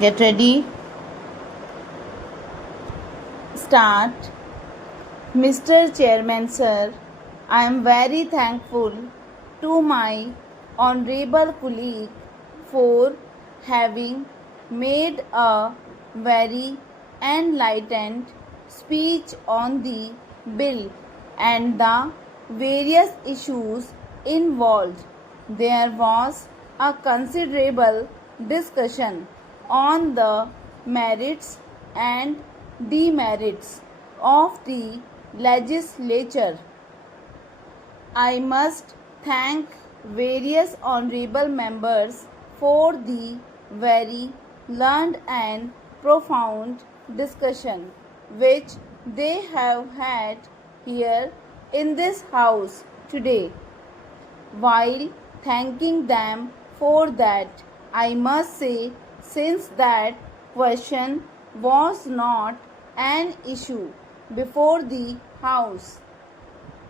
Get ready. Start. Mr. Chairman, sir, I am very thankful to my honorable colleague for having made a very enlightened speech on the bill and the various issues involved. There was a considerable discussion on the merits and demerits of the legislature. I must thank various honorable members for the very learned and profound discussion which they have had here in this house today. While thanking them for that, I must say, since that question was not an issue before the House,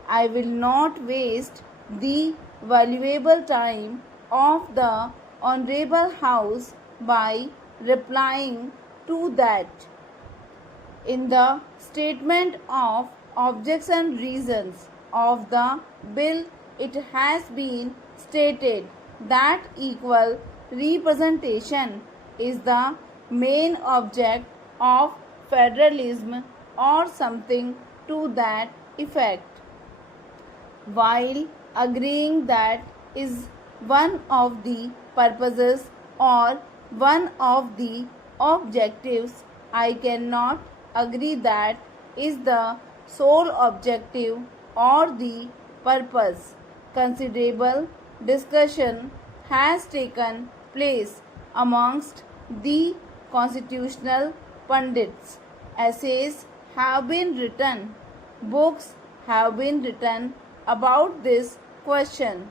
I will not waste the valuable time of the Honorable House by replying to that. In the statement of objects and reasons of the bill, it has been stated that equal representation is the main object of federalism or something to that effect. While agreeing that is one of the purposes or one of the objectives, I cannot agree that is the sole objective or the purpose. Considerable discussion has taken place amongst the constitutional pundits. Essays have been written, books have been written about this question.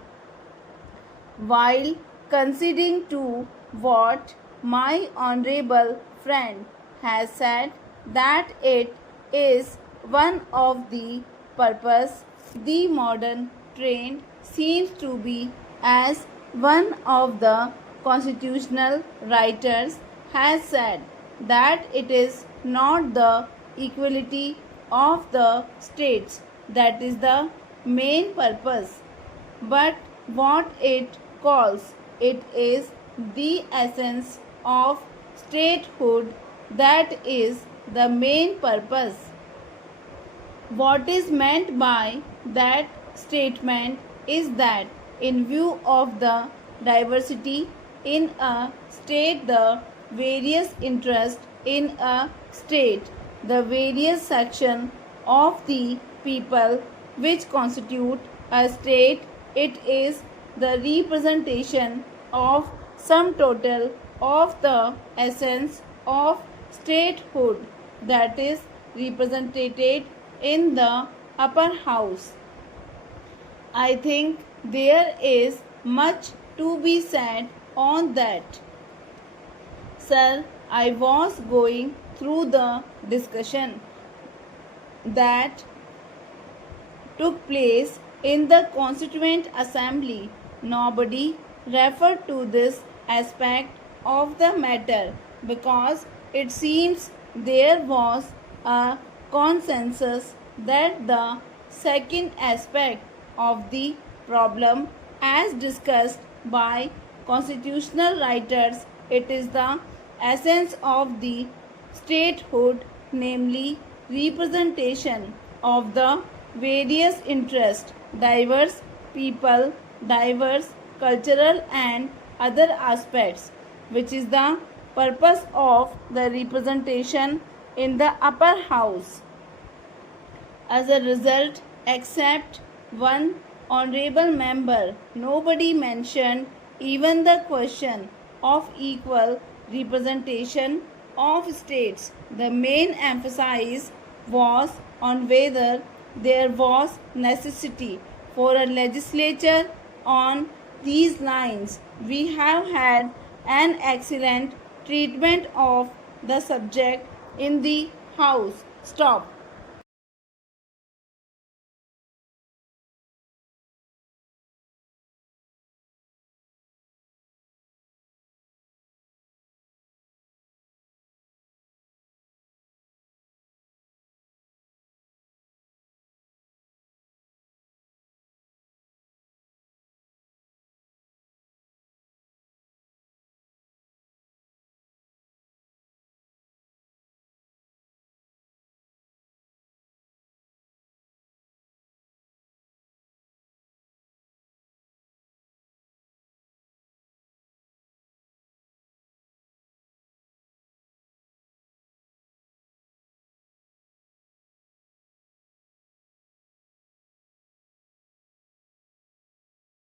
While conceding to what my honorable friend has said, that it is one of the purpose, the modern trend seems to be, as one of the constitutional writers has said, that it is not the equality of the states that is the main purpose, but what it calls it is the essence of statehood that is the main purpose. What is meant by that statement is that in view of the diversity in a state, the various interests in a state, the various sections of the people which constitute a state, it is the representation of sum total of the essence of statehood that is represented in the upper house. I think there is much to be said on that. Sir, I was going through the discussion that took place in the Constituent Assembly. Nobody referred to this aspect of the matter because it seems there was a consensus that the second aspect of the problem, as discussed by constitutional writers, it is the essence of the statehood, namely representation of the various interests, diverse people, diverse cultural and other aspects, which is the purpose of the representation in the upper house. As a result, except one honorable member, nobody mentioned even the question of equal representation of states. The main emphasis was on whether there was necessity for a legislature on these lines. We have had an excellent treatment of the subject in the House. Stop.